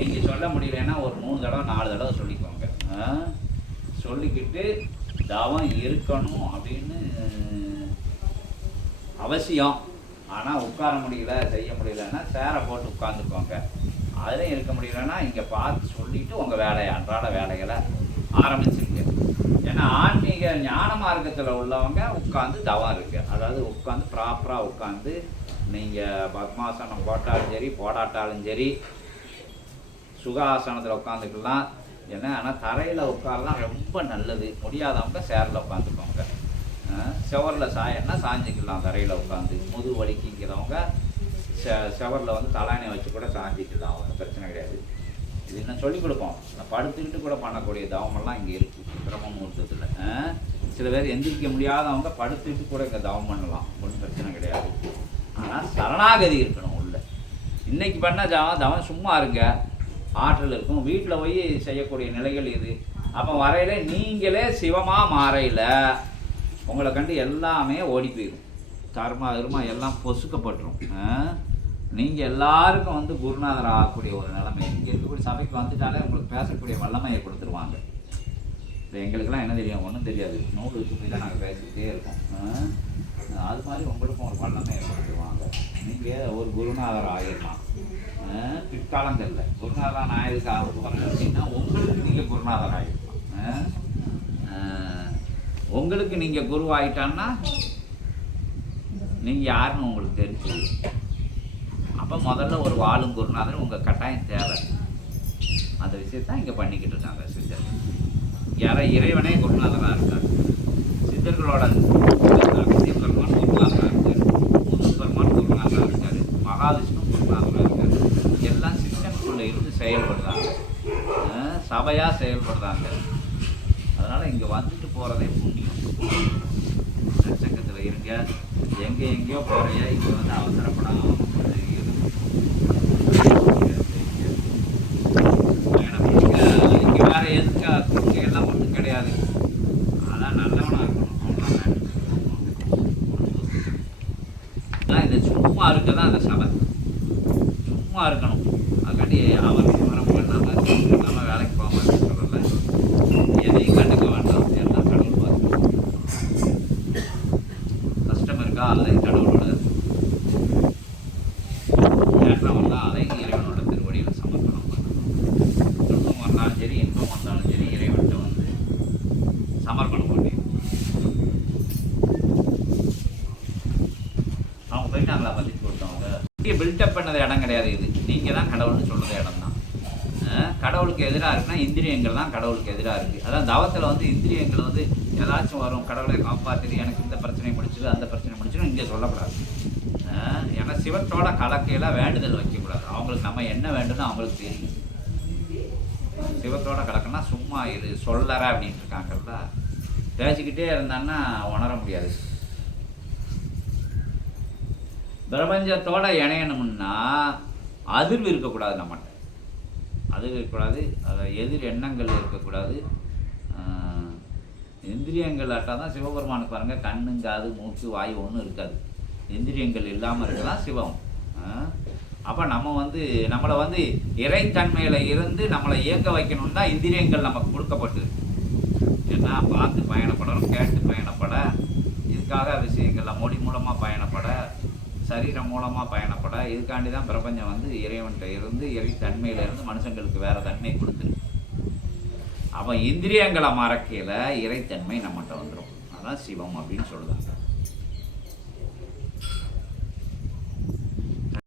நீங்கள் சொல்ல முடியலன்னா ஒரு 3 தடவை 4 தடவை சொல்லிக்கோங்க. சொல்லிக்கிட்டு தவம் இருக்கணும் அப்படின்னு அவசியம். ஆனால் உட்கார முடியல, செய்ய முடியலன்னா சேரை போட்டு உட்காந்துக்கோங்க. அதுலேயும் இருக்க முடியலன்னா இங்கே பார்த்து சொல்லிவிட்டு உங்கள் வேலையை, அன்றாட வேலைகளை ஆரம்பிச்சிருங்க. ஏன்னா ஆன்மீக ஞான மார்க்கத்தில் உள்ளவங்க உட்காந்து தவம் இருக்குது. அதாவது உட்காந்து ப்ராப்பராக உட்காந்து நீங்கள் பத்மாசனம் போட்டாலும் சரி, போடாட்டாலும் சரி, சுகாசனத்தில் உட்காந்துக்கலாம். ஏன்னா ஆனால் தரையில் உட்காரலாம் ரொம்ப நல்லது. முடியாதவங்க சேரில் உட்காந்துக்கோங்க. செவரில் சாயன்னா சாஞ்சிக்கலாம். தரையில் உட்காந்து முது வலிக்குங்கிறவங்க செவரில் வந்து தலானி வச்சு கூட சாஞ்சிக்கலாம். அவங்க பிரச்சனை கிடையாது. இது இன்னும் சொல்லிக் கொடுப்போம். படுத்துக்கிட்டு கூட பண்ணக்கூடிய தவமெல்லாம் இங்கே இருக்குது பிரம்ம முகூர்த்தத்தில். சில பேர் எந்திரிக்க முடியாதவங்க படுத்துக்கிட்டு கூட இங்கே தவம் பண்ணலாம். ஒன்றும் பிரச்சனை கிடையாது. ஆனால் சரணாகதி இருக்கணும் உள்ள. இன்றைக்கி பண்ண தவம் சும்மா இருங்க, ஆற்றல் இருக்கும். வீட்டில் போய் செய்யக்கூடிய நிலைகள் இது. அப்போ வரையில் நீங்களே சிவமாக மாறையில் உங்களை கண்டு எல்லாமே ஓடி போயிடும். கர்மா எல்லாம் பொசுக்கப்பட்டுரும். நீங்கள் எல்லாருக்கும் வந்து குருநாதர் ஆகக்கூடிய ஒரு நிலைமை. இங்கே இருக்கக்கூடிய சபைக்கு வந்துட்டாலே உங்களுக்கு பேசக்கூடிய வல்லமையை கொடுத்துருவாங்க. இப்போ எங்களுக்கெல்லாம் என்ன தெரியும்? ஒன்றும் தெரியாது. நூல் வச்சு போய் தான் நாங்கள் பேசிக்கிட்டே இருக்கோம். அது மாதிரி உங்களுக்கும் ஒரு வல்லமையை கொடுத்துருவாங்க. நீங்கள் ஒரு குருநாதர் ஆகிடலாம். பிற்காலங்களில் குருநாதர் நான் எதுக்கு ஆக போகிறேன் அப்படின்னா உங்களுக்கு நீங்கள் குருநாதர் ஆகிடலாம். உங்களுக்கு நீங்கள் குரு ஆகிட்டான்னா நீங்கள் யாருன்னு உங்களுக்கு தெரிஞ்சு. அப்போ முதல்ல ஒரு வாழும் குருநாதர் உங்கள் கட்டாயம் தேவை. அந்த விஷயத்தான் இங்கே பண்ணிக்கிட்டு இருக்காங்க சித்தர்கள். இறைவனே குருநாதராக இருக்கார். சித்தர்களோட சிவபெருமான் குருநாதராக இருக்கார், முருகப்பெருமான் குருநாதராக இருக்கார், மகாவிஷ்ணு குருநாதராக இருக்கார். எல்லாம் சிஸ்டம்குள்ளே இருந்து செயல்படுறாங்க, சபையாக செயல்படுறாங்க. அதனால் இங்கே வந்துட்டு போகிறதே புண்ணியம். சங்கத்தில் இருங்க, எங்கேயோ போகிறையா இங்கே வந்து அவசரப்படாமல் இங்கே வேறு எதுக்கு கொள்கையெல்லாம் ஒன்றும் கிடையாது. அதான் நல்லவனாக இருக்கணும். ஆனால் இந்த சும்மா இருக்க தான் அந்த சபை. சும்மா இருக்கணும். அதுக்காண்டி அவருக்கு வர பண்ணாமல் நம்ம வேலைக்கு போகாமல் சொல்கிறல எதையும் கண்டுக்க வேண்டாம். எல்லாம் கடவுள் பார்த்து கஷ்டம் இருக்கா அதை கடவுளோட ஏற்றம் வந்தால் அதை இறைவனோட திருவடியில் சமர்ப்பணம் பண்ணணும். துன்பம் வந்தாலும் சரி, இன்பம் வந்தாலும் சரி, இறைவன்கிட்ட வந்து சமர்ப்பணம் பண்ணி. அவங்க போயிட்டாங்களா பதிச்சு கொடுத்தவங்க? பில்டப் பண்ணது இடம் கிடையாது இது. நீங்கள் தான் கடவுள்னு சொல்கிற இடம் தான். கடவுளுக்கு எதிராக இருக்குன்னா இந்திரியங்கள் தான் கடவுளுக்கு எதிராக இருக்குது. அதான் தவத்தில் வந்து இந்திரியங்கள் வந்து ஏதாச்சும் வரும், கடவுளை காப்பாற்றி எனக்கு இந்த பிரச்சனை முடிச்சுது, அந்த பிரச்சனை முடிச்சுன்னு இங்கே சொல்லக்கூடாது. ஏன்னா சிவத்தோட கலக்கையில் வேண்டுதல் வைக்கக்கூடாது. அவங்களுக்கு நம்ம என்ன வேண்டும்னு அவங்களுக்கு தெரியும். சிவத்தோட கலக்குன்னா சும்மா இது சொல்லற அப்படின்ட்டு இருக்காங்கல்ல, பேசிக்கிட்டே இருந்தான்னா உணர முடியாது. பிரபஞ்சத்தோட இணையணும்னா அதிர்வு இருக்கக்கூடாது. நம்மகிட்ட அதிர்வு இருக்கக்கூடாது, அதில் எதிர் எண்ணங்கள் இருக்கக்கூடாது. இந்திரியங்கள் ஆட்டால் தான் சிவபெருமானுக்கு பாருங்கள், கண்ணு, காது, மூக்கு, வாய் ஒன்றும் இருக்காது. இந்திரியங்கள் இல்லாமல் இருக்கலாம் சிவம். அப்போ நம்ம வந்து நம்மளை வந்து இறைத்தன்மையில் இருந்து நம்மளை இயக்க வைக்கணும்னு தான் இந்திரியங்கள் நமக்கு கொடுக்கப்பட்டு. ஏன்னா பார்த்து பயணப்படணும், கேட்டு பயணப்பட, இதுக்காக விஷயங்களில் மொழி மூலமாக பயணப்பட, சரீரம் மூலமாக பயணப்பட, இதுக்காண்டி தான் பிரபஞ்சம் வந்து இறைவன்கிட்ட இருந்து இறைத்தன்மையில் இருந்து மனுஷங்களுக்கு வேறு தன்மை கொடுத்துருக்கு. அப்போ இந்திரியங்களை மறக்கையில் இறைத்தன்மை நம்மகிட்ட வந்துடும். அதான் சிவம் அப்படின்னு சொல்லுவாங்க.